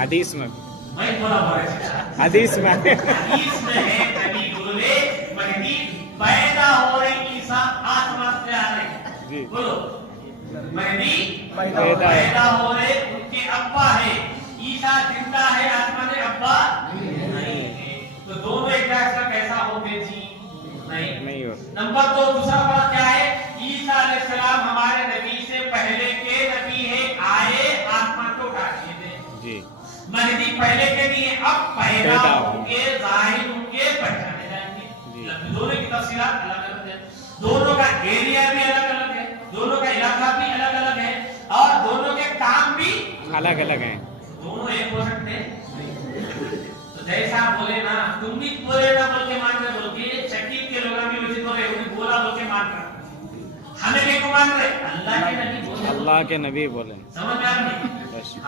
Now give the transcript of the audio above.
हदीस में मैं बोला हदीस में हदीस में है, नबी बोले महदी पैदा हो रही, ईसा आत्मा से आ रहे। जी बोलो महदी पैदा हो रहे, उनके अब्बा है। ईसा जिंदा है, आत्मा ने अब्बा नहीं है। तो दोनों एक जैसा कैसा हो गए जी? नहीं हो। नंबर 2, दूसरा बात क्या है? ईसा अलैहिस्सलाम हमारे नबी से पहले के नबी है, आए आत्मा को उठा दिए थे जी। महदी पहले के नहीं है, अब पैदा होंगे, जाहिर होंगे, पहचाने जाएंगे। दोनों की तफसीलात अलग अलग है, दोनों का एरिया भी अलग अलग है, दोनों का इलाका भी अलग अलग है, और दोनों के काम भी अलग अलग हैं। दोनों एक हो सकते हैं। तो जैसा बोले ना, तुम भी बोले ना बोल के मान रहे, बोल के शकील के लोग भी वैसे बोले, बोला बोल के मान रहे, हमें नहीं मान रहे, अल्लाह के नबी बोले, अल्लाह के नबी बोले। समझ में आ रही?